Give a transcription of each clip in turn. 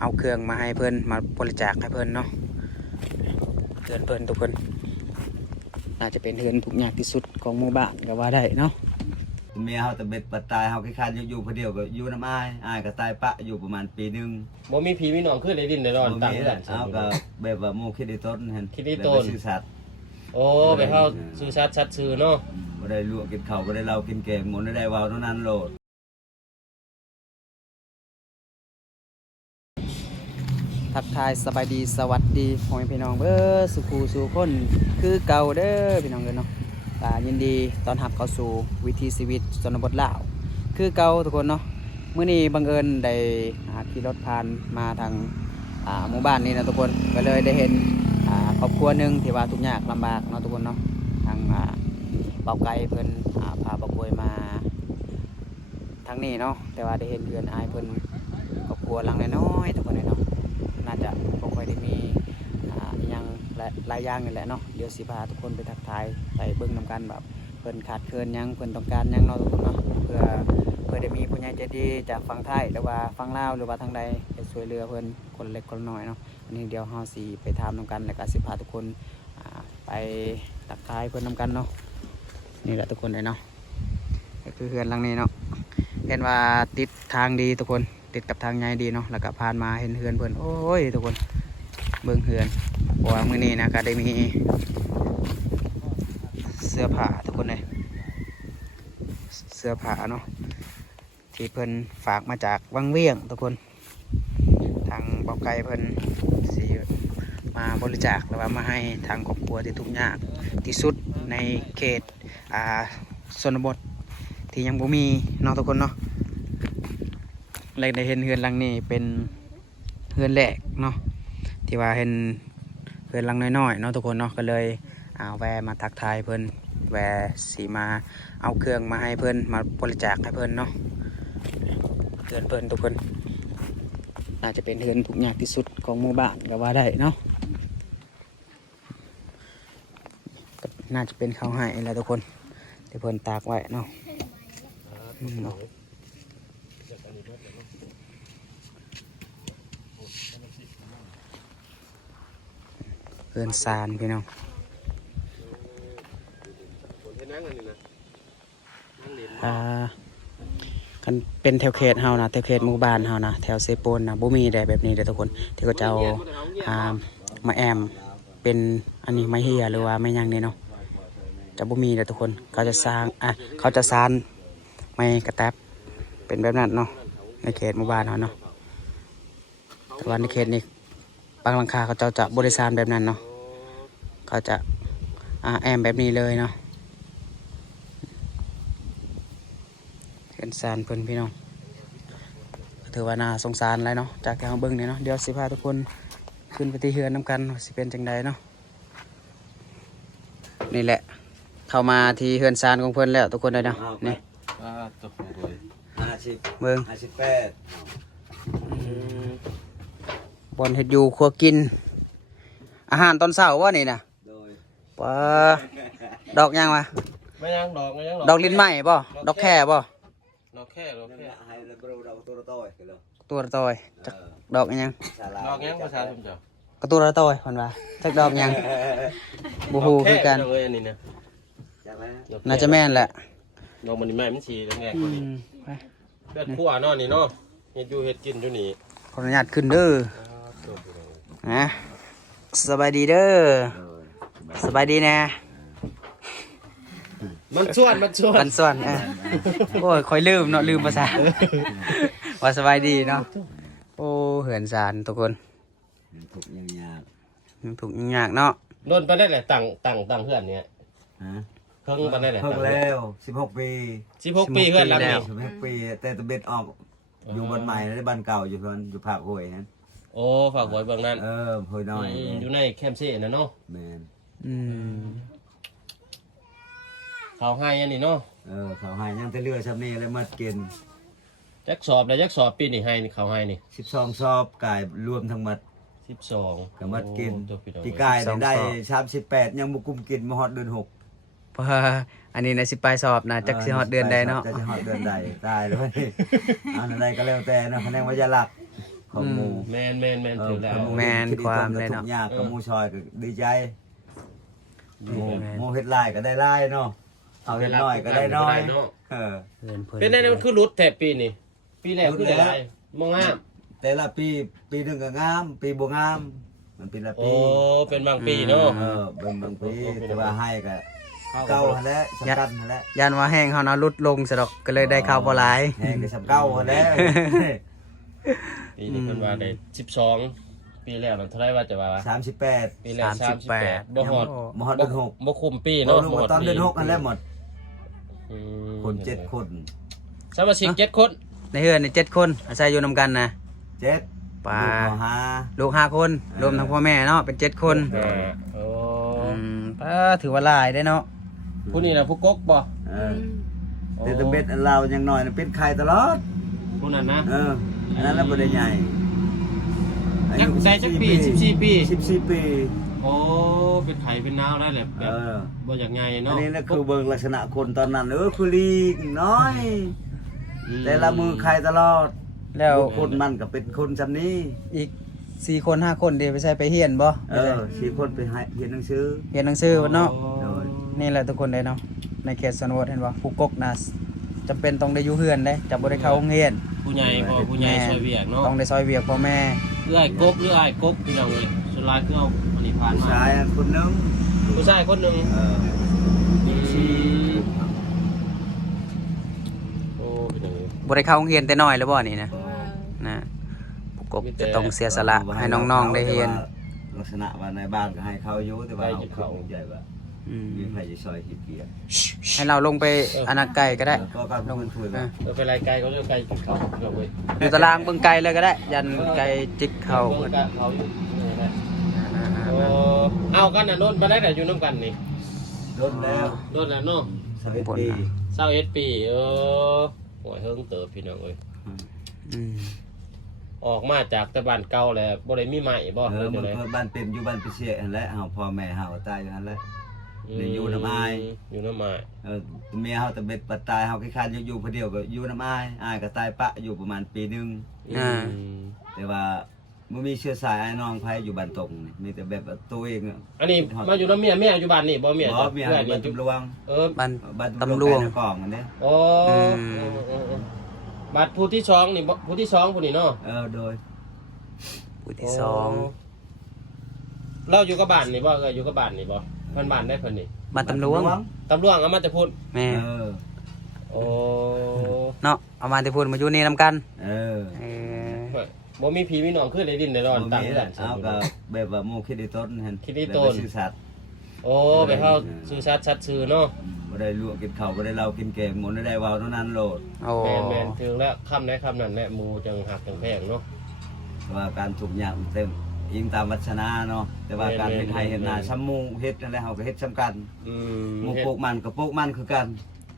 เอาเครื่องมาให้เพิ่นมาบริจาคให้เพิ่นเนาะเฮือนเพิ่นทุกคนน่าจะเป็นเฮือนทุกอย่างที่สุดของหมู่บ้านก็ว่าได้เนาะเมียเขาแต่เบ็ดปัดตายเขาคล้ายๆอยู่คนเดียวก็อยู่น้ำอ้ายก็ตายปะอยู่ประมาณปีนึงบ่มีผีมีน้องขึ้นในดินในนอนต่างกัน เอาก็แบบว่าโมคิดได้ต้นเห็น คิดได้ต้น ซื่อสัตย์ โอ้ไปเข้าซื่อชัดซื่อเนาะ บ่ได้ลวกกินข้าวบ่ได้เหล้ากินแกงหมดได้วาวเท่านั้นโลดทักทายสบายดีสวัสดีพ่อแม่พี่น้องสุขูสู่คนคือเก่าเด้อพี่น้องเนาะยินดีต้อนรับเข้าสู่วิถีชีวิตชนบทลาวคือเก่าทุกคนเนาะมื้อนี้บังเอิญได้ขี่รถผ่านมาทางหมู่บ้านนี้นะทุกคนก็เลยได้เห็นครอบครัวหนึ่งที่ว่าทุกข์ยากลำบากเนาะทุกคนเนาะทางเบาไก่เพิ่นพาเบาป่วยมาทางนี้เนาะแต่ว่าได้เห็นเพื่อนอายเพิ่นครอบครัวหลังน้อยๆทุกคนเนาะน่าจะบ่ค่อยได้มียังหลายอย่างนี่แหละเนาะเดี๋ยวสิพาทุกคนไปทักทายไปเบิ่งนำกันแบบเพิ่นขาดเคินยังเพิ่นต้องการยังเนาะทุกคนเนาะเพื่อได้มีผู้ใหญ่ใจดีจากฝั่งไทยหรือว่าฝั่งลาวหรือว่าทางใดจะช่วยเหลือเพิ่นคนเล็กคนน้อยเนาะอันนี้เดี๋ยวเฮาสิไปถามนำกันแล้วก็สิพาทุกคนไปทักทายเพิ่นนำกันเนาะนี่แหละทุกคนเลยเนาะก็คือเฮือนหลังนี้เนาะเห็นว่าติดทางดีทุกคนติดกับทางใหญ่ดีเนาะแล้วก็ผ่านมาเห็นเฮือนเพิ่นโอ้ยทุกคนเบิ่งเฮือนเพราะว่ามื้อนี้นะก็ได้มีเสื้อผ้าทุกคนเลยเสื้อผ้าเนาะที่เพิ่นฝากมาจากวังเวียงทุกคนทางเบาไก่เพิ่นสิมาบริจาคหรือว่ามาให้ทางครอบครัวที่ทุกข์ยากที่สุดในเขตชนบทที่ยังบ่มีเนาะทุกคนเนาะเลยได้เห็นเฮือนหลังนี้เป็นเฮือนแรกเนาะที่ว่าเห็นเฮือนหลังน้อยๆเนาะทุกคนเนาะก็เลยแวะมาทักทายเพิ่นแวะสีมาเอาเครื่องมาให้เพิ่นมาบริจาคให้เพิ่นเนาะเฮือนเพิ่นทุกคนน่าจะเป็นเฮือนทุกอย่างที่สุดของหมู่บ้านก็ว่าได้เนาะน่าจะเป็นข้าวให้แล้วทุกคนที่เพิ่นตากไว้เนาะเฮือนซานพี่น้องกันเป็นแถวเขตเฮานะแถวเขตหมู่บ้านเฮานะแถวเซโปนนะบ่มีได้แบบนี้เด้อทุกคนที่เขาจะเอามาแอมเป็นอันนี้ไม้เฮียหรือว่าไม้ยังนี่เนาะจะบ่มีเด้อทุกคนเขาจะสร้างเขาจะสานไม้กระแตบเป็นแบบนั้นเนาะในเขตหมู่บ้านเฮาเนาะแต่ว่าในเขตนี้บางหลังคาเขาจะบริสานแบบนั้นเนาะเขาจะแอมแบบนี้เลยเนาะเห็นสารเพิ่นพี่น้องถือว่าน่าสงสารอะไรเนาะจากที่เราเบิ่งเนี่ยเนาะเดี๋ยวสิพาทุกคนขึ้นไปที่เฮือนน้ำกันสิเป็นจังใดเนาะนี่แหละเข้ามาที่เฮือนซานของเพิ่นแล้วทุกคนเลยเนาะนี่เบิ่งบอนเฮ็ดอยู่ครัวกินอาหารตอนเช้าว่านี่นะว้าดอกยังวะ ไม่ยังดอกไม่ยัง ดอกลิ้นไหม้ป่ะดอกแค่ป่ะดอกแค่ตัวละตอยจักดอกยังดอกยังภาษาสมเจ้าก็ตัวละตอยคนว่าจักดอกยังบูฮูคือกันน่าจะแม่นแหละดอกมันนี่แม่มันฉี่แง่กว่านี้เพื่อนขั้วนอนนี่เนาะเฮ็ดอยู่เฮ็ดกินอยู่นี่ขออนุญาตขึ้นเด้อนะสบายดีเด้อสบายดีนะมันส่วนโอ้ยคอยลืมเนาะลืมภาษาว่าสบายดีเนาะโอ้เหือนสารทุกคนถูกยังยากเนาะโดนไปได้แหละตั้งเพื่อนเนี่ยเพิ่งไปได้แหละเพิ่งแล้ว16 ปีปีเพื่อนแล้วนี่16 ปีแต่ตะเบ็ดออกอยู่บ้านใหม่แล้วบ้านเก่าอยู่เพิ่นอยู่ภาคห้วยนั้นโอ้ฝากไว้เบื้องนั้นห้วยน้อยอยู่ในแคมป์เซ่นะเนาะแม่นเขาให้อันนี้เนาะเขาให้ยังแต่เรือชำนี้แล้วมากินจักสอบปีนี่ให้นี่เขาให้นี่12 สอบกายรวมทั้งหมด12ก็มากินปีกายได้38ยังบ่กุมกินมาฮอดเดือน6เพราะอันนี้ในสิไปสอบนะจักสิฮอดเดือนใดเนาะจักสิฮอดเดือนใดตายแล้วนี่อันใดก็แล้วแต่เนาะคะแนนว่าจะหลัก ของหมู่ แม่นถือแล้ว แม่นความเลยเนาะ ทุกอย่างกับหมู่ซอยก็ดีใจหมู่เฮ็ดหลายก็ได้หลายเนาะเอาเฮ็ดน้อยก็ได้น้อยเออ เงินเพิ่น เป็นได้มันคือรุดแถบปีนี่ปีแรกคือได้มองงาม แต่ละปีหนึงก็งามปีบ่งามมันเป็นละ โอ้ ปี เป็นบางปีเนาะ บางปีแต่ว่าให้ก็เก่าหั่นแหละสำคัญหั่นแหละ ยันว่าแห้งเฮานะลดลงซะดอกก็เลยได้ข้าวบ่หลาย แห้งก็สำเก่าหั่นแหละ ปีนี้เพิ่นว่าได้12ปีแล้วนั่นเท่าไหร่ว่าจะว่า 38 ปีแรก38บ่ฮอด มหอดเดือนหก บ่คุมปี เนาะ เนาะบ่ฮอด ตอน ปี เดือน6นั่นแหละหมด อืม คน7คน สมาชิก7คน ในเฮือนนี่7คนอาศัยอยู่นำกันนะ 7 ป่า ลูก ลูก5คนรวมทั้งพ่อแม่เนาะเป็น7คน โอ้ ถือว่าหลายได้เนาะ ผู้นี้น่ะผู้กกบ่ เออแต่ตะเบ็ดอันเรายังน้อยน่ะเป็นไข่ตลอด ผู้นั้นนะ อันนั้นน่ะบ่ได้ใหญ่อา จั ยุ กได้จักปี14ปี 14ปี โอ้เป็นไข่เป็นนาวได้แหละแบบบ่อยากไง อั เนาะ นนี้น่ะคือเบิ่งลักษณะคนตอนนั้นคือลีกน้อย แต่ละมือไข่ตลอด แล้ว คนมันก็เป็นคนจำนี้ อีก4คน5คนเดี๋ยวไปใช้ไปเฮียนบ่ 4คนไปให้เรียนหนังสือ เฮียนหนังสือบ่เนาะ โดย นี่แหละทุกคนได้เนาะในเขตชนบทเห็นบ่ผู้กกน่ะจำเป็นต้องได้อยู่เฮือนเด้จะบ่ได้เข้าโรงเรียน ผู้ใหญ่พอผู้ใหญ่ช่วยเวียกเนาะ ต้องได้ซอยเวียกพ่อแม่ เอื้อยกกหรืออ้ายกกพี่น้องเอ้ยส่วนหลายคือเอาอันนี้ผ่าน ผู้ มา ชายคนหนึง ผู้ชายคนหนึง ชี โอ้พี่น้องเอ้ย บ่ได้เข้าโรงเรียนแต่น้อยแล้วบ่นี่นะนะผู้กกจะต้องเสียสละให้น้องๆได้เรียน ลักษณะว่าในบ้านก็ให้เขาอยู่แต่ว่าเขาใหญ่ว่า อืม มีใครจะซอยขี้เกียจ ให้เราลงไปอนาไก่ก็ได้ ก็การลงทุน อ่ะ เป็นไรไกลเขาเรียกไกลกินเขาพี่น้องเอ้ย อยู่ตารางเบิ่งไก่เลยก็ได้ ยันไก่จิกเข้า เบิ่งกะเขาอยู่นี่นะโอ้เอากันน่ะโน่นบ่ได้แต่อยู่นํกันนี่ ลดแล้ว โน่นน่ะเนาะ 11ปี 21ปีโอ้ยเฮิงเติบพี่น้องเอ้ย อืม ออกมาจากแต่บ้านเก่าแล้วบ่ได้มีใหม่บ่ มัน เดี๋ยวนี้ ก็บ้านเป็นอยู่บ้านพิเศษนั่นแหละเฮาพ่อแม่เฮาตายอยู่นั่นแหละนี่อยู่น้ำอาย อยู่น้ำอาย เมียเฮาตะเบ็ดปัดตายเฮาขี้คร้านอยู่ผู้เดียวก็อยู่น้ำอายก็ตายปะอยู่ประมาณปีนึง แต่ว่าบ่มีเชื้อสายไอ้น้องไผอยู่บ้านตรงนี่มีแต่แบบว่าตัวเองอะ อันนี้มาอยู่น้ำเมียอยู่บ้านนี่บ่เมีย บ่เมียอยู่บ้าน จุ ตำรวง บ้าน บ้าน ตำรวง ใกล้ในกล่องอันนี้ โอ้บัตรผู้ที่สองนี่ผู้ที่สองผู้นี่เนาะ โดย ผู้ที่สอง เราอยู่กับบ้านนี่บ่อยู่กับบ้านนี่บ่เพิ่นบ้านได้เพิ่นนี่ บ้านตำรวจ ตำรวจเอามาจะพูด แม่ โอ้ เนาะเอามาที่พูดมาอยู่นี่นำกัน เออ เออ บ่มีผีมีน้องขึ้นในดินในร้อนต่างกัน เอาก็แบบว่าหมู่คิดได้ต้นหั่น คิดได้ต้น แบบว่าซื่อสัตย์ โอ้ไปเข้าชื่อชัดชื่อเนาะ บ่ได้ลวกกินข้าวบ่ได้เหล้ากินแกงหมดได้เว้าเท่านั้นโลด โอ้ แม่นถึงแล้วคำไหนคำนั้นแหละหมูจังหักจังแพงเนาะ ว่าการถูกอย่างเต็มยิงตามวัฒนาเนาะแต่ว่าการเฮ็ดให้เฮ็ดนาซ้ำหมู่เฮ็ดนั่นแหละเฮาก็เฮ็ดซ้ำกันหมู่ปลูกมันก็ปลูกมันคือกัน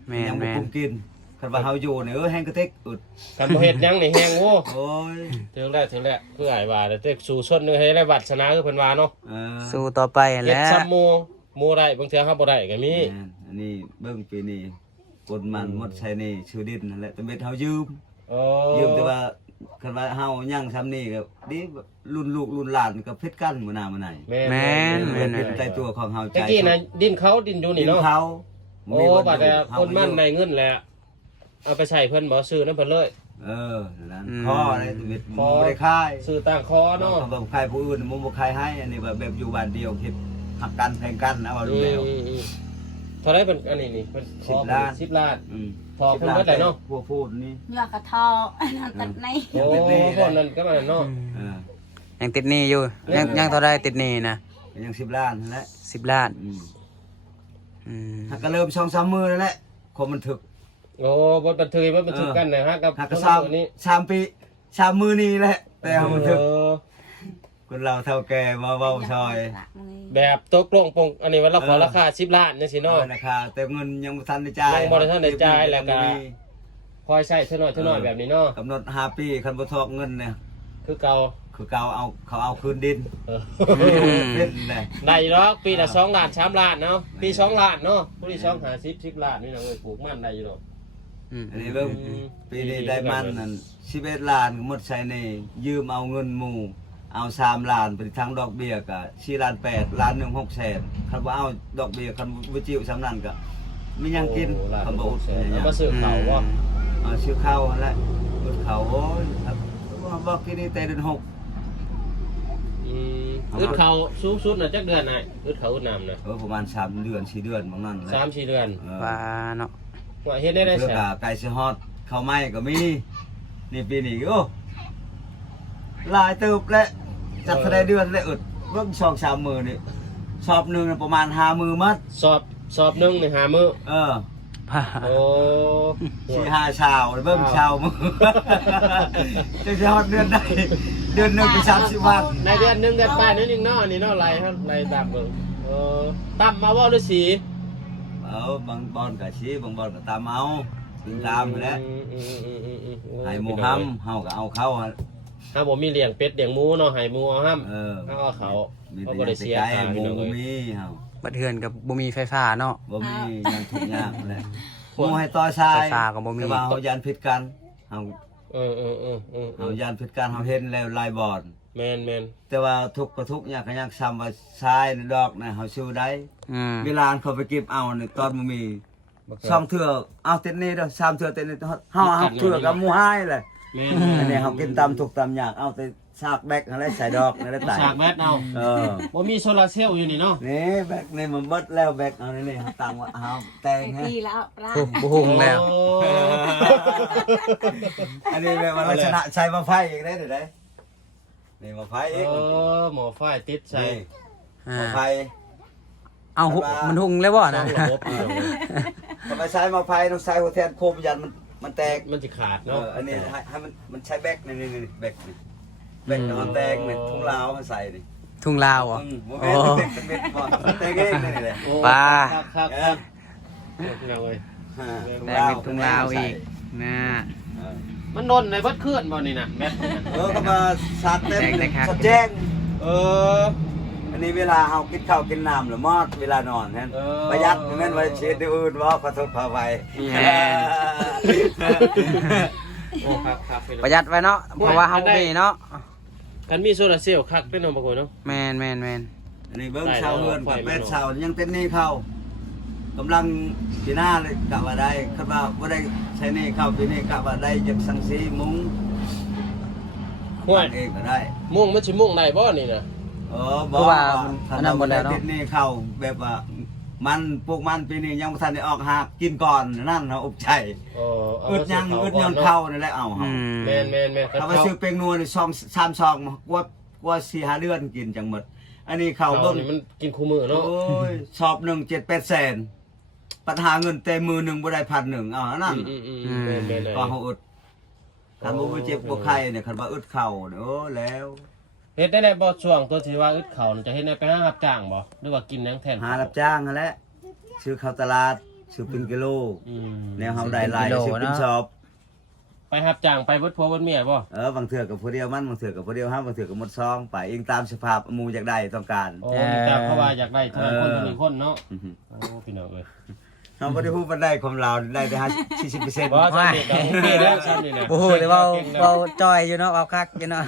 แม่ ยังบ่ แม่ ปลูกกินคันว่าเฮาอยู่นี่แห้งกระเทกอึด กันบ่เฮ็ดหยังนี่แฮงโอ้ โอ้ย ถึงแล้วคืออ้ายว่าแต่สู่ชนนึงให้ได้วัฒนาคือเพิ่นว่าเนาะ สู้ต่อไป เฮ็ด แล้ว ซ้ำหมู่ได้บางเทื่อเฮาบ่ได้ก็มี แม่นอันนี้เบิ่งปีนี้กนมันหมดใช้หนี่ชื่อดินนั่นแหละแต่เม็ดเฮายืม โอ้ ยืมแต่ว่าคันว่าเฮายังซ้ำนี่ก็ดีรุ่นลูกรุ่นหลานก็ผิดกันมื้อหน้ามื้อไหน แม่น เป็นใต้ตัวของเฮาใจ ตะกี้น่ะดินเขาดินอยู่นี่เนาะ เขา โอ้บัดแต่คนมันในเงินแหละเอาไปใช้เพิ่นบ่ซื้อนำเพิ่นเลย นั่นข้ออะไรตัวเม็ดบ่ได้ค่าย ซื้อต่างคอเนาะ เขาบอกใครผู้อื่นมุมบ่ใครให้อันนี้แบบอยู่บ้านเดียวคิดหักกันแพงกันเอาดูแล้ว เท่าไรเป็นอันนี้นี่เป็นขอ 10 ล้าน 10 ล้านพอเพิ่นเบิดได้เนาะ พวกพูดนี่ อยากกระทออันนั้นตัดใน โอ้คนนั้นก็มาเนาะ ยังติดหนี้อยู่ยังเท่าไรติดหนี้นะ ยัง10 ล้านนั่นแหละ 10 ล้านอืม หักก็เริ่ม2-3มื้อแล้วแหละคนมันถึก โอ้บทบันทึกกันนะฮะกับ หักก็ คนนี้ 3ปี3มื้อนี้แหละแต่มันถึกคนเราเท่าแก่มาเว้าซอย แบบตกลงปงอันนี้ว่าเราขอราคา10 ล้านจังซี่เนาะ นะคะแต่เงินยังบ่ทันได้จ่าย ยังบ่ทันได้จ่ายแล้วก็ คอยใช้เท่าน้อยแบบนี้เนาะ กำหนด5ปีคันบ่ทอกเงินเนี่ย คือเก่า คือเขาเอาคืนดิน เป็นแหละ ได้ดอกปีละ2 ล้าน3 ล้านเนาะปี2 ล้านเนาะผู้ที่2 50 10 ล้านนี่นะเอ้ยปลูกมันได้อยู่ดอก อันนี้เบิ่งปีนี้ได้มันนั่น11ล้านหมดใช้ในยืมเอาเงินหมู่เอา3ล้านไปทั้งดอกเบี้ยก็4ล้าน8ล้าน1 6แสนคันว่าเอาดอกเบี้ยคันบ่จิ้วสำนั้นก็มีหยังกินคันบ่อด เอามาซื้อเขาบ่ เอาชื่อข้าวนั่นแหละอุดเขาโอ้ยครับว่าบอกกินนี่แต่เดือน6 อึดเขาสูงสุดน่ะจักเดือนน่ะอึดเขาอึดน้ำน่ะ ประมาณ3 เดือน 4 เดือนบางนั้นแหละ 3-4 เดือน ว่าเนาะ ว่าเฮ็ดได้ เพื่อ แซ่ กะไก่สิฮอดข้าวไหม้ก็มีนี่ปีนี้โอ้หลายเติบแล้วจัดแสดงเดือนแล้วอึดเบิ่ง2-3 มื้อนี่สอบหนึงน่ะประมาณ5 มื้อมัด สอบหนึงนี่5มื้อ โอ้ 4-5เช้าเบิ่งเช้ามื้อจะสิฮอดเดือนใดเดือนหนึงก็30 วัน ในเดือนหนึงเดือนปลายนิดนึงเนาะนี่เนาะไล่ครับไล่ตามเบิ่งต่ำมาบ่หรือสี บางบอนก็สิบางบอนก็ตามเอาติดตามแหล้วให้หมู่ห้ำเฮาก็เอาเขาหั่น ถ้าบ่มีเลี้ยงเป็ดเลี้ยงหมูเนาะให้หมูเอาห้ำ มี เอาเขา แต่ บ่ได้เสีย ใจ ค่า ห พี่ มู่ น้อง บ่ เอ้ย มีเฮา บัดเทือนกับบ่มีไฟฟ้าเนาะ บ่มีหยังทุกอย่างแหละหมู่ให้ต่อชาย ไฟฟ้าก็บ่มี แต่ว่าเฮายันผิดกันเฮา เออยันผิดกันเฮาเห็นแล้วลายบอด แม่น แต่ว่าทุกข์ก็ทุกข์ยากก็ยากซ้ำว่าชายในดอกนะเฮาสู้ได้ เวลาเขาไปเก็บเอานี่ตอนบ่มีช่องเถื่อเอาเต็ดนี้เด้อ3เถื่อเต็ดนี้เฮาเถื่อกับหมู่หายเลย แม่ อันนี้เขากินตำถูกตำยากเอาแต่ซากแบกอะไรใส่ดอกอะไรตาย ฉากแบตเอา บ่มีโซลาร์เซลล์อยู่นี่เนาะ นี่แบกนี่มันเบิดแล้วแบกเอานี่ตังว่าเอาแต่งให้ ดีแล้วร้าน บ่หุงแล้ว อันนี้แบบว่าลักษณะใช้มาไฟอีกได้เดี๋ยวได้นี่มาไฟอีก หมอไฟติดใส่ นี่มาไฟ เอามันหุงเลยบ่นะ ระบบอยู่ ทำไมใช้มาไฟต้องใช้หัวแทนโคมยันมันแตก มันสิขาดเนาะ อันนี้ให้มันใช้แบกนี่แบกนี่แบกมันแตกนี่ทุ่งลาวมาใส่นี่ ทุ่งลาวอ่ะ โมเมนต์เป็นเม็ดก่อนแตกเองนี่แหละ ปลา ครับพี่น้องเอ้ย แต่เป็นทุ่งลาวอีกนะ มันนนในวัดเคลื่อนบ่นี่น่ะแบต ก็มาสาดเต็มสดแจ้ง เออ อันนี้เวลาเฮากินข้าวกินน้ำหรือมอดเวลานอนนั่นประหยัดแม่นไว้เช็ดอื่นว่าขอโทษขอไป โอ้ครับ ประหยัดไว้เนาะเพราะว่าเฮาบ่มีเนาะ คันมีโซลาร์เซลล์คักเป็นเนาะบางคนเนาะ แม่น อันนี้เบิ้งชาวเฮือนกับเป็ดชาวยังเต้นนี่เข้ากำลังปีหน้าเลยกะว่าได้คันว่าบ่ได้ใช้นี่เข้าปีนี้กะว่าได้จากสังสีมุ้ง ห้วย เองก็ได้ มุ่งมันสิมุ่งได้บ่นี่น่ะ บอกว่าอันนั้นบ่ได้ติดนี่เข้าแบบว่ามันปลูกมันปีนี้ยังบ่ทันได้ออกหากกินก่อนนั่นเฮาอุบใจอึดยังเข้านั่นแหละเอา ๆ เฮา แม่น ถ้าว่าซื้อเป็งนัวนี่3 ซองกว่า 4-5 เดือนกินจังหมดอันนี้เข้า เบิ่ เบิ่ ง ง มันกินคู่มือเนาะ โอ้ยสอบ1 7-8 แสนปัญหาเงินเต็มมือหนึงบ่ได้1,000อันนั้น แม่น ก็เฮาอึดคันบ่เจ็บบ่ไข้เนี่ยคันว่าอึดเข้าเนี่ยโอ้แล้ว เฮ็ดได้บ่ช่วงตัวที่ว่าอึดเขาจะเฮ็ดได้ไปหารับจ้างบ่หรือว่ากินหยังแทน หารับจ้างนั่นแหละซื้อข้าวตลาดซื้อเป็นกิโลแนวเฮาได้หลายซื้อเป็นชอบ ไปรับจ้างไปเบิดผัวเบิดเมียบ่ บางเทื่อกับผู้เดียวมันบางเทื่อกับผู้เดียวบางเทื่อกับหมดซองไปเองตามสภาพหมู่อยากได้ต้องการ โอ้มีตามเขาว่าอยากได้เท่าคนเท่านี้คนเนาะโอ้พี่น้องเอ้ย เฮาบ่ได้ฮู้ปานใดความลาวได้แต่40% บ่ซั่นนี่ก็โอเคแล้วซั่นนี่นะ โอ้โหเลยเว้าจอยอยู่เนาะเว้าคักอยู่เนาะ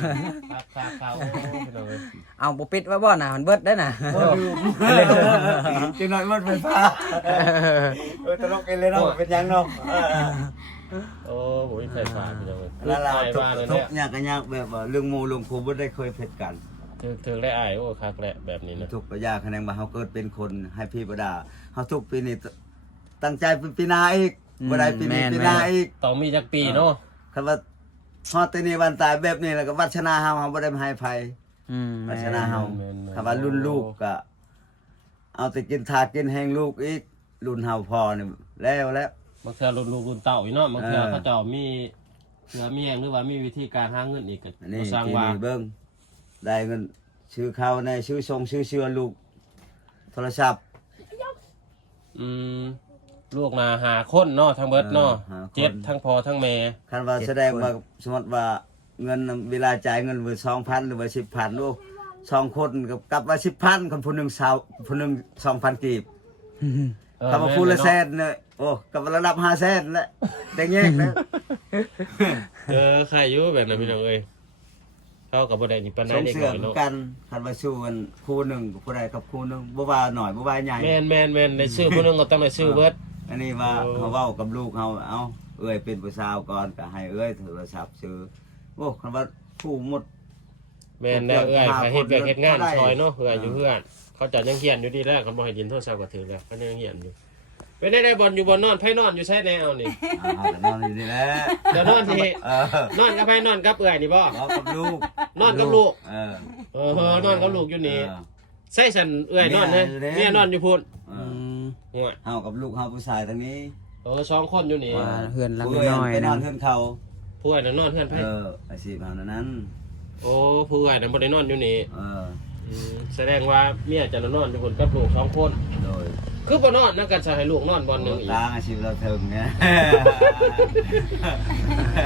ครับโอ้พี่น้องเอ้ย เอาบ่ปิดไว้บ่น่ะมันเบิดได้น่ะ จังหน่อยมันไฟฟ้าตลกกันเลยเนาะเป็นยังเนาะ โอ้โหไฟฟ้าพี่น้องเอ้ย แล้วเรา ไฟฟ้าเลย ทุ เนี่ ก ย ยากกันยากแบบว่าเรื่องหมู่เรื่องครูบ่ได้เคยเพ็ดกัน ถึงได้อายโอ้คักแหละแบบนี้นะ ทุกข์ก็ยากคะแนนว่าเฮาเกิดเป็นคนให้พี่บ่ด่าเฮาทุกปีนี้ตั้งใจเป็นปีหน้าอีกบ่ได้ปีนี้ปีหน้าอีก ต้องมีจักปีเนาะ คันว่าฮอดแต่นี้วันตายแบบนี้แล้วก็วัฒนาเฮาบ่ได้มาให้ไผ วัฒนาเฮาคำว่ารุ่นลูกก็เอาแต่กินทากินแห้งลูกอีกรุ่นเฮาพอนี่แล้ว บางเทื่อรุ่นลูกรุ่นเต้าอีเนาะบางเทื่อเขาเจ้ามีเทื่อมีหยังหรือว่ามีวิธีการหาเงินอีกก็ อันนี้ สร้าง ปี ว่า นี้เบิ่งได้เงินชื่อเขาในชื่อทรงชื่อเชื่อลูกโทรศัพท์ ลูกนาหาคนเนาะทั้งเบิดเนาะ หาคน เจ็ดทั้งพ่อทั้งแม่ คันว่าแสดงว่าสมมติว่าเงินเวลาจ่ายเงินว่า 2,000 หรือว่า 10,000โอ้2 คนกับว่า 10,000คนผู้หนึง20,000 กีบ คำว่าฟูลละแสนเนี่ยโอ้กับระดับ5แสนแหละแต่แยกนะ ใครอยู่แบบนั้นพี่น้องเอ้ยเข้ากับบ่ได้นี่ปานใด ส่ง เด็ก เสื้อ น้อยเนาะ กันคันว่าสู้กันคู่หนึงผู้ใดกับคู่หนึงบ่ว่าหน่อยบ่ว่าใหญ่ แม่นได้ซื้อผู้นึงก็ต้องได้ซื้อเบิด อันนี้ว่าเขาเว้ากับลูกเฮาเอ้าเอ้ยเป็นผู้สาวก่อนก็ให้เอ้ยโทรศัพท์ซื้อโอ้คันว่าคู่หมด แม่นได้เอ้ยไปเฮ็ดเวียกเฮ็ดงานซอยเนาะเอื้อยอยู่เพื่อนเขาจะยังเฮียนอยู่ดีแล้วเขาบ่ให้ดินโทรศัพท์ก็ถือแล้วเขายังเฮียนอยู่เป็นได้บอลอยู่บนนอนไผนอนอยู่ใช่แนวนี่ ก็นอนอยู่นี่แหละ เดี๋ยวนอนสิ เออน อนกับไผนอนกับเอื้อยนี่บ่ นอนกับลูก นอนกับลูก เออ นอนกับลูกอยู่นี่ เออ ใส่สันเอื้อยนอนเลย เมียอยู่เด้ เมียนอนอยู่พุ่น เอ อื อ ม หัว เฮากับลูกเฮาผู้ชายทางนี้ 2คนอยู่นี่ ว่าเฮือนหลัง ผู้ น้อย ไปน นะ อนเฮือนเขา ผู้เอื้อยน่ะนอนเพื่อนไผ อาชีพเฮานั้น โอ้ผู้เอื้อยน่ะบ่ได้นอนอยู่นี่ เออ แสดงว่าเมียจะนอนอยู่พุ่นกับลูก2คน โดย คือบ่นอนนะกันจะให้ลูกนอนบอลหนึงอีก ตางอาชีพเราถึงเนี่ย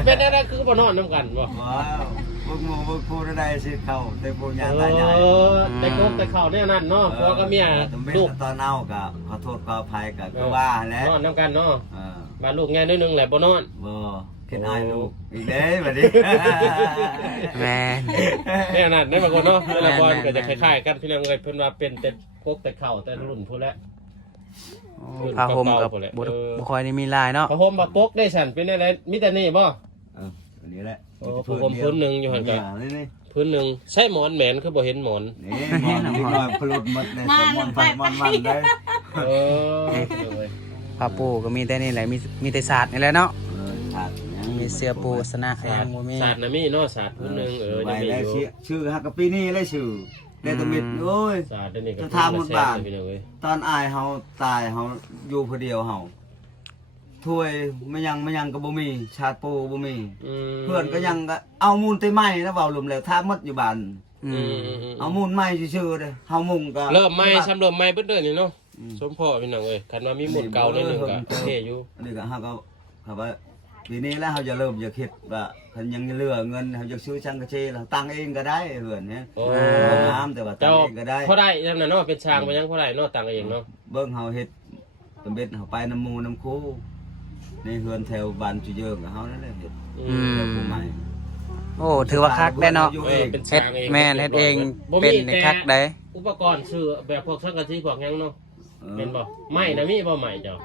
เป็นได้คือบ่นอนนํกันบ่ ว้าวพวกหมูพวกคู่ได้อาชีพเขาแต่พวกยางตายใหญ่ แต่กบแต่เข้าเนี่ยนั่นเนาะผัวกับเมีย ลู ลู ก ก ตอนเน่ากับขอโทษขออภัยกับก็ว่าแหล้ นอนนํกันเนาะ เออ บ้านลูกไงนิดนึงแหละบ่นอน บ่คิดอายลูกอีกเด้บัดนี้ แม่น เนี่ยนั่นได้บางคนเนาะแต่ละบอลก็จะคล้ายๆกันพี่น้องเอ้ยเพิ่นว่าเป็นแต่กบแต่เข้าแต่รุ่นพุ่นแหละ โอ้ผ้าห่มกับบ่ค่อยได้มีลายเนาะ พระห่มบักปกได้ฉันเป็นอะไรมีแต่นี่บ่ เอออันนี้แหละ โอ้ผ้าห่มพื้นหนึงอยู่หั่นก็ นี่นี่ พื้นหนึงใช้หมอนแหมนคือบ่เห็นหมอน นี่มอนนิดหน่อยพลุดหมดเลยมอนไฟมอนมันได้ เออ ผ้าปูก็มีแต่นี่แหละมีแต่ศาสตร์นี่แหละเนาะ ฉากยัง มีเสื้อปูสนะยังบ่มี ศาสตร์น่ะมีเนาะศาสตร์พื้นหนึงไปยังมี แล้ว อยู่ ชื่อฮักกะปีนี่เลยชื่อแต่ตะมิดโอ้ย ศาสตร์อันนี้ก็ จะทำหมดบ้าน พี่น้องเอ้ย ตอนอายเฮาตายเฮาอยู่ผู้เดียวเฮาถ้วยไม่ยังก็บ่มีชาติปูบ่มี เพื่อนก็ยังก็เอามูลไต้ไม้แล้วเว้าลมแล้วท่าหมดอยู่บ้าน อืม เอามูลไม้ซื่อๆเด้อเฮามุงก็ เริ่มใหม่ซ้ำเริ่มใหม่เบิดเด้อนี่เนาะสมพ่อพี่น้องเอ้ยคันว่ามีหมุดเก่านิดนึงก็โอเคอยู่ อันนี้ก็เฮาก็ครับว่าปีนี้แล้วเฮาจะเริ่มจะคิดว่าคันยังเหลือเงินเฮาจะซื้อช่างกระเจแล้วตั้งเองก็ได้เฮือนเนี่ย โอ้ น้ำแต่ว่าตั้ง เจ้า เองก็ได้ พอได้จังนั้นเนาะเป็นช้างไปยังพอได้เนาะตังเองเนาะ เบิ่งเฮาเฮ็ดเป็นเบ็ดเฮาไปน้ำหมูน้ำคูในเฮือนแถวบ้านจุเยิงกับเฮานั่นแหละเฮ็ด เจ้าผู้ใหม่ โอ้ถือว่าคักได้เนาะ เป็น เฮ็ด ช้างเอง แม่นเฮ็ดเอง บ่ เป็น มี ใน แต่ คักได้ อุปกรณ์ซื้อแบบพวกสังกะสีพวกหยังเนาะ เออ เป็นบ่ไม้นะมีบ่ไม้เจ้า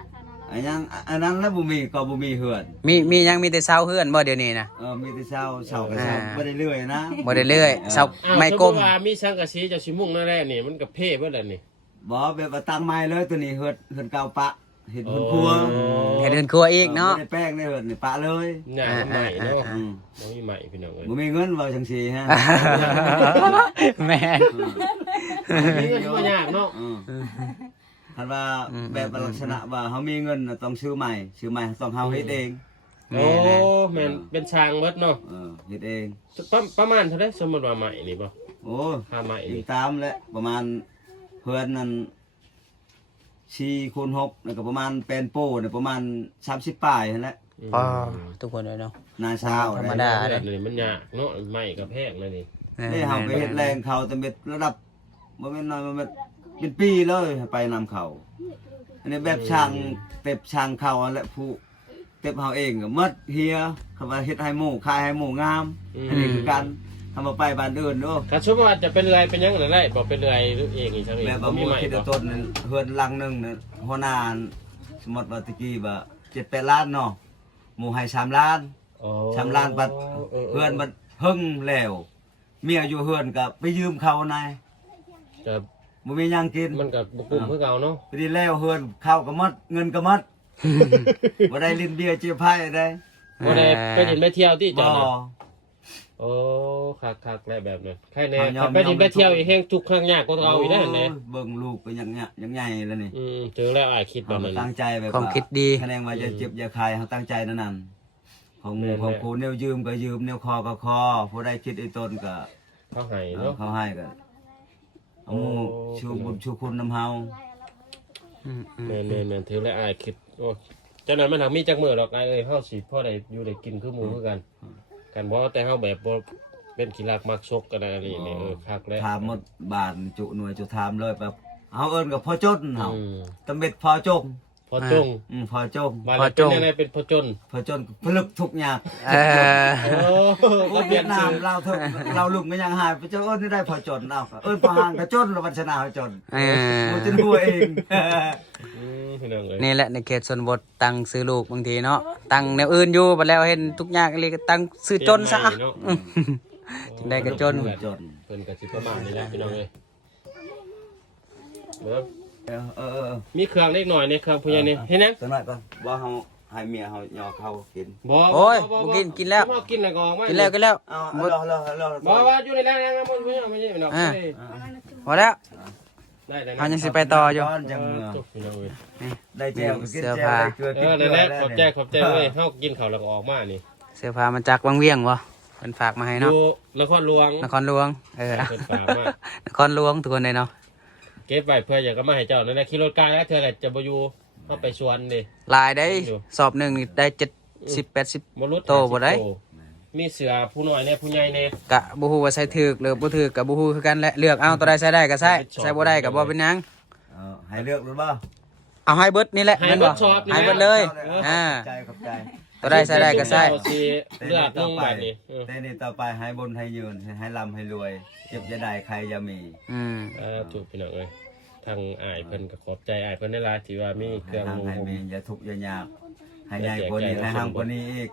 อันยังอันนั้นแล้วบ่มีก็บ่มีเฮือน มียังมีแต่เสาเฮือนบ่เดี๋ยวนี้นะ มีแต่เช้ากับเช้าบ่ได้เรื่อยนะ บ่ได้เรื่อยเสา อ้าว ไม้ สม กล มุ ม ติว่ามีสังกะสีเจ้าสิมุ่งนั่นแหละนี่มันก็เพ่เบิดแล้วนี่ บ่แบบว่าตั้งไม้เลยตัวนี้เฮือนเก่าปะเห็นเฮือนครัว เฮ็ดเฮือนครัวอีกเนาะ บ่ได้แป้งได้เฮือนนี่ปะเลย หน้ามันใหม่เนาะ อืม บ่มีใหม่พี่น้องเอ้ย บ่มีเงินว่าจังซี่ฮะ แม่น มีเงินบ่ยากเนาะ คันว่าแบบลักษณะว่าเฮามีเงินน่ะต้องซื้อใหม่ต้องเฮาเฮ็ดเอง โอ้แม่นเป็นช้างเบิดเนาะ เฮ็ดเอง ประมาณเท่าไดสมมุติว่าใหม่นี่บ่ โอ้ ค่าใหม่ อี นี่ กตามแล้วประมาณเพื่อนนั่น4คูณ6แล้วก็ประมาณเป็นโป้เนี่ยประมาณ30ปลายนั่นแหละ อ๋อทุกคนเลยเนาะ นาเช้า ธรรมดา นี่มันยากเนาะใหม่กับแพงเลยนี่ นี่เฮาไปเฮ็ดแรงเขาแต่เม็ดระดับบ่แม่นน้อยบ่แม่นเป็นปีเลยไปนำเขาอันนี้แบบช่างเต็บช่างเขาอันแหละผู้เต็บเฮาเองก็หมดเฮียคำว่าเฮ็ดให้หมู่ขายให้หมู่งามอันนี้คือกันทำมาไปบ้านอื่นเด้อ ถ้าสมมติว่าจะเป็นเรือยเป็นหยังไงได้บอกเป็นเรือยหรือเองอีกสักอีก แบบ บ่ ว่าห มี มู่ ใหม่ คิด บ่ เอาต้นนั่นเฮือนหลังหนึงน่ะหัวหน้าสมมุติว่าตะกี้ว่า7-8 ล้านเนาะหมู่ให้3 ล้าน โอ้ 3 ล้านบัดเฮือนบัดเฮิงแล้วเมียอยู่เฮือนก็ไปยืมเขานาย จะ บ่มีหยังกิน มันกับบุกลุ่มเพื่อเก่าเนาะ ไปดีแล้วเฮือนข้าวก็หมดเงินก็หมด บ่ได้ลิ้นเบียร์เจียไพ่ได้ บ่ได้ไปดินไปเที่ยวที่ บ่ เจ้าน่ะโอ้คักๆแล้วแบบนั้นใครแน่ถ้าไปดินไปเที่ยวอีกแห่งทุกครั้งยากกว่าเก่าอีกได้แน่ เบิ่งลูกก็ยังใหญ่แล้วนี่ เจอแล้วอ้ายคิดแบ เรา บนั้น ตั้งใจแบบ ความคิดดี คะแนนว่าจะเจ็บอย่าคายเฮาตั้งใจนั่นของหมู่ของกูแนวยืมก็ยืมแนวคอก็คอผู้ใดคิดไอ้ตนก็ เขาให้เนาะ เขาให้ก็เอาหมู่ชูบุญชูคุณนำเฮา แม่นๆถือแล้วอ้ายคิดโอ้เจ้านั้นมันหักมีจักมื้อดอกอ้ายเอ้ยเฮาสิพอได้อยู่ได้กินคือหมู่คือกันกันบ่แต่เฮาแบบบ่เป็นขี้รักมักซกกันอะไรนี่คักแล้ว ถามหมดบาทจุหน่วยจุถามเลยแบบ เฮาเอิ้นกับพ่อจนเฮาตำเบ็ดพ่อจง พอจง พ่อจง มาแล้วเป็นยังไงเป็นพอจน พ่อจนพลึกทุกอย่าง เออ โอ้ โอ้เวียดนามเราเถอะเราลุงก็ยังหายไปเจ้าเอิ้นได้พ่อจนเอาเอิ้นพ่อห่างก็จนแล้ววัฒนาจน เออ กูจนหัวเอง พี่น้องเอ้ย นี่แหละในเขตชนบทตั้งซื้อลูกบางทีเนาะตั้งแนวอื่นอยู่บัดแล้วเห็นทุกอย่างเลยก็ตั้งซื้อจนซะ เปลี่ยนใหม่เนาะ จึงได้ก็จน จน เพิ่นก็สิประมาณนี้แหละพี่น้องเอ้ยเบิ่ง มีเครื่องเล็กหน่อยในเครื่องผู้ใหญ่นี่เห็นยัง ตัวน้อยก่อนว่าเฮาให้เมียเฮาย่อเข้ากิน บ่ โอ้ยบ่กินแล้ว บ่กินแล้วก็ออกมา กินแล้วกินแล้ว เอา หมด รอ บ่ว่าอยู่ในแล้วยังบ่ไม่ใช่เนาะ พอแล้ว ได้ได้ เขายังสิไปต่ออยู่ จังเมือง พี่น้องเอ้ย ได้แจ่วก็กิน เสื้อ แจ่ว ผ้า ได้เกลือกิน นั่ เก น ลื แห อ ละขอบใจเว้ยเฮากินข้าวแล้วก็ออกมานี่ เสื้อผ้ามันจากวังเวียงบ่เพิ่นฝากมาให้ อ เนาะ ยู่นครหลวง นครหลวงเออ เพิ่นฝากมาน ครหลวงทุกคนเลยเนาะ เก็บไว้เพื่ออยากก็มาให้เจ้านั่นแหละขี่รถไกลแล้วเธอแหละจะบ่อยู่เฮาไปสวนนี่ ลายได้สอบหนึ่งนี่ได้70 80 บ่รุด โตบ่ได้ มีเสือผู้น้อยแน่ผู้ใหญ่แน่ กะบ่ฮู้ว่าใส่ถูกหรือบ่ถูกกะบ่ฮู้คือกันแหละเลือกเอาตัวใดใส่ได้ก็ใส่ใส่บ่ได้ก็บ่เป็นหยัง ให้เลือกหรือเปล่า เอาให้เบิดนี่แหละ ให้ แม่น เบิ บ่ ดชอบนี่ ให้ นะ เบิดเลยอ่า ขอบใจ ตัวใดใส่ได้ก็ใส่ เจ้าสิเลือกนุ่งแบบนี้ แต่นี่ต่อไปให้บนให้ยืนให้ร่ำให้รวยเจ็บจะได้ใครจะมี อืม ถูกพี่น้องเอ้ยทางอ้ายเพิ่นก็ขอบใจอ้ายเพิ่นได้หลายที่ว่ามีเครื่อง ให้ นุ่ง ให้ ห่ม มีอย่าทุกข์อย่ายากให้ใหญ่กว่านี้ให้ห่างกว่านี้อีก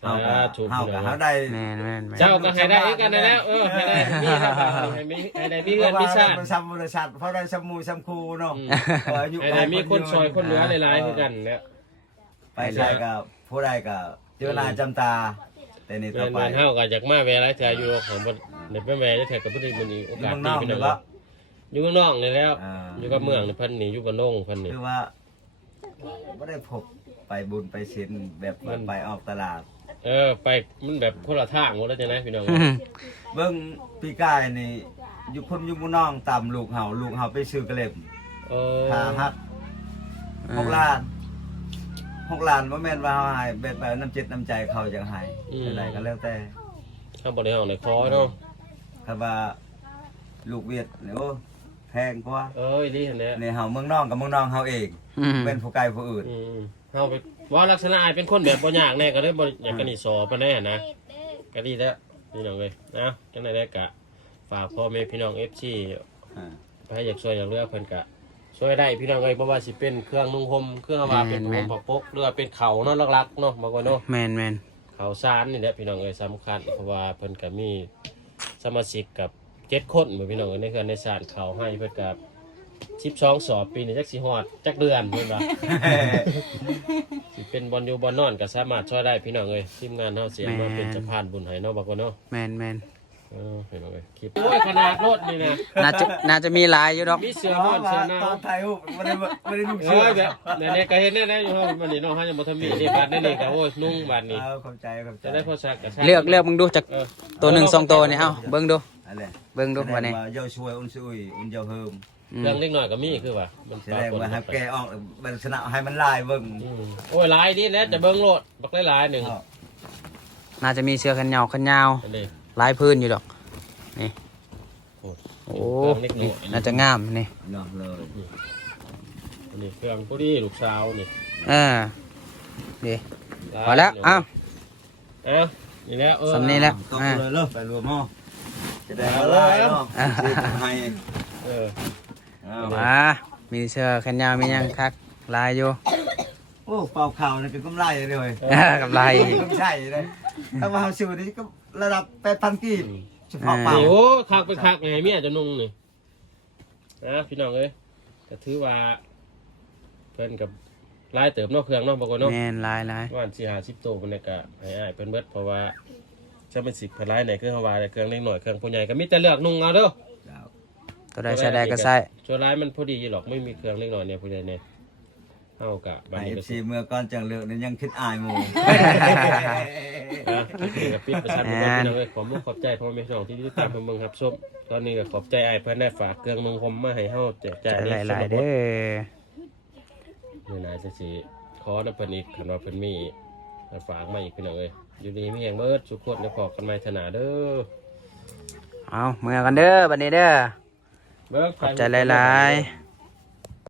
สาธุ เฮากับเฮาได้ แม่นแม่นแม่น เจ้าก็ให้ได้อีกกันได้แล้วให้ได้มีแล้วให้มีให้ได้มีเงินมีชาติ ซ้ำบริษัทเพราะได้ซ้ำมูซ้ำคูเนาะ ให้ได้มีคนซอยคนเหลือหลายๆคือกันแล้ว ไปใช่กับผู้ใดกับเจอหน้าจำตา แต่นี่ต่อไป บ้านเฮาก็อยากมาแวะหลายเทื่ออยู่ของบ่ได้ไปแวะได้เทื่อก็บ่ได้มื้อนี้โอกาสดีพี่น้องอยู่ข้างนอกนี่แล้วอยู่กับเมืองนี่เพิ่นนี่อยู่บ้านนงเพิ่นนี่ คือว่าไม่ได้พบไปบุญไปศีลแบบไปออกตลาด ไปมันแบบคนละทางหมดแล้วจังได๋พี่น้อง เบิ่งปีกายนี่อยู่คนอยู่มุน้องตามลูกเฮาไปซื้อกระเล็บหาฮัก6 ล้าน6 ล้านบ่แม่นว่าเฮาให้แบบน้ำจิตน้ำใจเขาจังให้อะไรก็แล้วแต่ ถ้าบ่ได้ห้องได้คอเนาะ ถ้าว่าลูกเวียดนี่โอ้แพงกว่า ดีหั่นแหละ นี่เฮาเมืองน้องกับเมืองน้องเฮาเอง อืม เป็นผู้ไกลผู้อื่น เฮาไปว่าลักษณะอายเป็นคนแบบบ่ยากแน่ก็เลยบ่อยากกันนี่สอปานใดหั่นนะก็ดีแล้วพี่น้องเอ้ยนะจังได๋ได้กะฝากพ่อแม่พี่น้อง FC ไปอยากช่วยอยากเหลือเพิ่นก็ช่วยได้พี่น้องเอ้ยบ่ว่าสิเป็นเครื่องนุ่งห่มเครื่องว่าเป็นห่มผักปกหรือว่าเป็นข้าวเนาะหลักๆเนาะบางคนเนาะ แม่นแม่น ข้าวสารนี่แหละพี่น้องเอ้ยสำคัญเพราะว่าเพิ่นก็มีสมาชิกกับ7คนเหมือนพี่น้องเอ้ยในเครือในศาสตร์ข้าวให้เพิ่นก็12 สอบปีนี้จักสิฮอดจักเดือนเพิ่นว่า สิเป็นบอลอยู่บอลนอนก็สามารถช่วยได้พี่น้องเอ้ยทีมงานเฮาเสียงมาเป็นสะพานบุญให้เนาะบางคนเนาะ แม่นแม่น พี่น้องเอ้ยคลิปโอ้ยขนาดรถนี่นะ น่าจะมีหลายอยู่ดอก มีเสือบ้านเสือหนาว ตอนถ่ายรูปไม่ได้นุ่ง เอ เสื้อ อแบบเนี่ยก็เห็นแน่ๆอยู่เฮามันนี่เนาะเฮาจะบ่ทำมีนี่บาดนี่ก็โอ้ยนุ่งบาดนี่ เข้าใจ จะได้พอซักก็ซัก เลือกมึงดูจากตัวหนึ่ง2ตัวนี่เอ้าเบิ่งดู อะไร เบิ่งดูว่านี่ เยาช่วยอุ่นซุยอุ่นเยาเฮิม เครื่องเล็กน้อยก็มีคือว่ามัน แสดงว่าให้แกออกบัญชนะให้มันลายเบิ่ง โอ้ยหลายนี่แล้วจะเบิ่งโลดบักหลายๆหนึง น่าจะมีเสื้อแขนยาวอันนี้ ลายพื้นอยู่ดอกนี่ โอ้ โอ้นี่น่าจะงามนี่ เนาะเลย อันนี้เครื่องพอดีลูกสาวนี่ ดีพอแล้วเอ้า นี่แล้ว สำนี้แล้ว ต้องเลยเลิกไปรวมหม้อจะได้ลายเนาะให้ มามีเสื้อแขนยาวมียังคักลายอยู่ โอ้เป่าข่าวนี่ก็กำไรเลย กับลาย ก็ใช่เลยถ้าว่าเฮาซื้อนี่ก็ระดับ8,000กีบเฉพาะเป่า โอ้คักไปคักไงเมียจะนุ่งนี่พี่น้องเอ้ยก็ถือว่าเพิ่นกับลายเติมเนาะเครื่องเนาะบางคนเนาะ แม่นลาย ประมาณ40 โตเพิ่นก็ให้อ้ายเพิ่นเบิดเพราะว่าจะเป็น10พลายไหนคือเฮาว่าเครื่องเล็กน้อยเครื่องผู้ใหญ่ก็มีแต่เลือกนุ่งเอาเด้อ ตัวใดใส่ได้ก็ใส่ ส่วนลายมันพอดีหรอกไม่มีเครื่องเล็กน้อยเนี่ยผู้ใหญ่เนี่ยเฮากะบัด ไอ้ นี้ก็ FC เมื่อก่อนจังเลือกนี่ยังคิดอายหมู่ กับปิดประชันพี่น้องเอ้ยขอบใจพ่อแม่พี่น้องที่ติดตามเบิ่งครับชมตอนนี้ก็ขอบใจอ้ายเพิ่นได้ฝากเครื่องนุ่งห่มมาให้เฮาแจกจ่าย หลายๆเด้อ นี่นายสิขอนะเพิ่นอีกคันว่าเพิ่นมีฝากมาอีกพี่น้องเอ้ยอยู่ดีมีแห่งเบิดสุขคนจะพอกันใหม่ถนาเด้อ เอาเมื่อกันเด้อบัดนี้เด้อ เบิ่ง ขอบใจหลายๆ